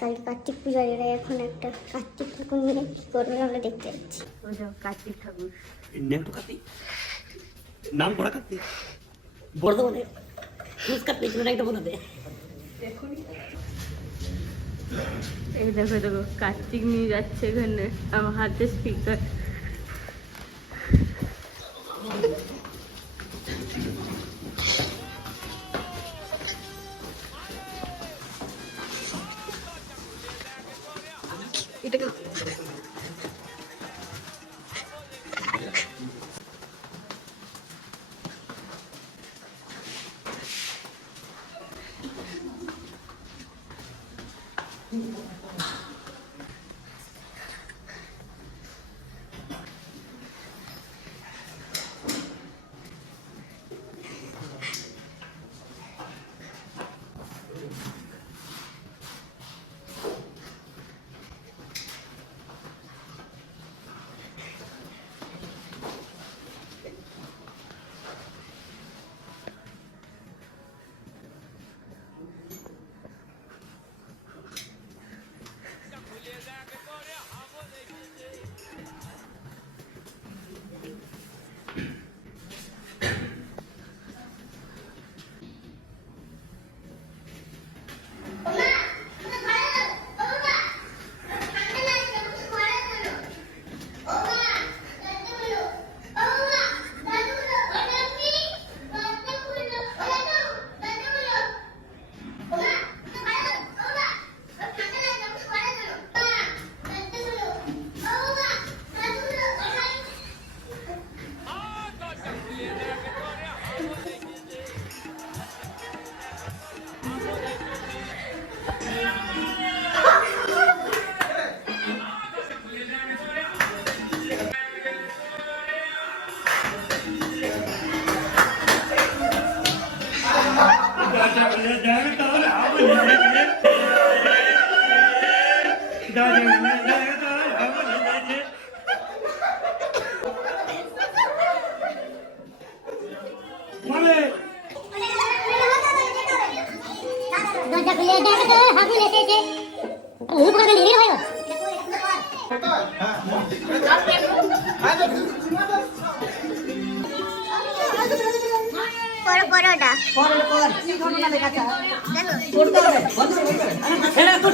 কালকে কার্তিক পূজা, এরা এখন একটা কার্তিক ঠাকুর নিয়ে কি করবে আমরা দেখতে যাচ্ছি। কার্তিক ঠাকুর কার্তিক নাম করা কার্তিক বর্ধমানে কার্তিক একটা বলতে এই দেখো দেখো কার্তিক নিয়ে যাচ্ছে এখানে আমার হাতে স্পিকার। এটাকে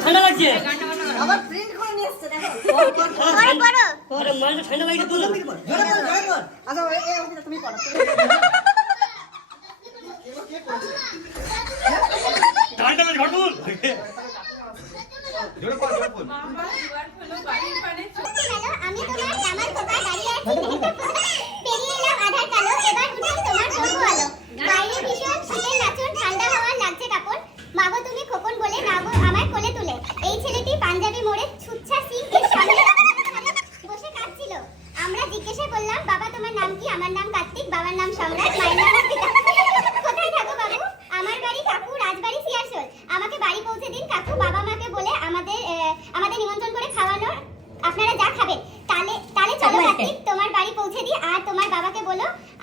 ঠান্ডা লাগছে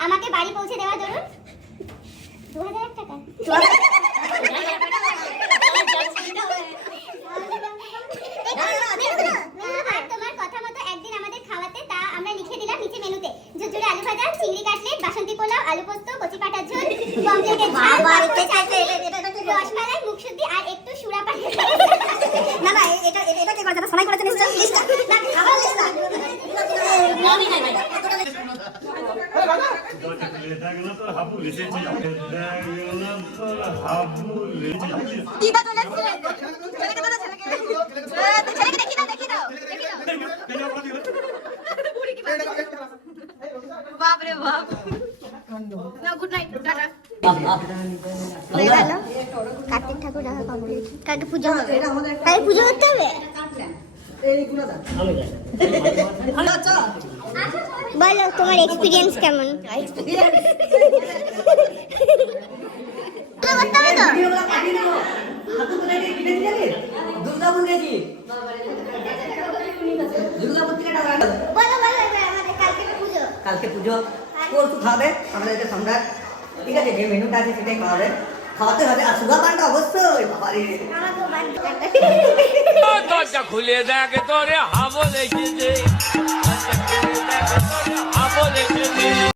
আমাকে বাড়ি পৌঁছে দেওয়ার জন্য 2000 টাকা। আর তোমার কথা মতো একদিন আমাদের খাওয়াতে, তা আমরা লিখে দিলাম নিচে মেনুতে: ঝুরঝুরে আলু ভাজা, চিংড়ি কাটলেট, বাসন্তী পোলাও, আলু পোস্ত, কচি পাঁঠার ঝোল, পমফ্রেটের ঝাল, রসমালাই, মুখশুদ্ধি আর একটু সুরা পানি। না না, এটা কি করে? যারা সোনাই করেছে নিশ্চয় লিস্টটা না, খাবার লিস্টটা আমি খাই ভাই। বাপরে বাপ। না, গুড নাইট, টাটা। কার্তিক ঠাকুর দেখা কমপ্লিট। কালকে পুজো হবে, কালকে পুজো করতে হবে। বলো তোমার এক্সপিরিয়েন্স কেমন? কালকে পুজো পরশু খাবে আমাদেরকে সম্রাট, ঠিক আছে? যে মেনুটা আছে সেটাই খাওয়াবে। খাওয়াতে হবে আর সুগা পানটা অবশ্যই বাবারে দরজা খুলে দেখ তোরে হাবো লেগেছে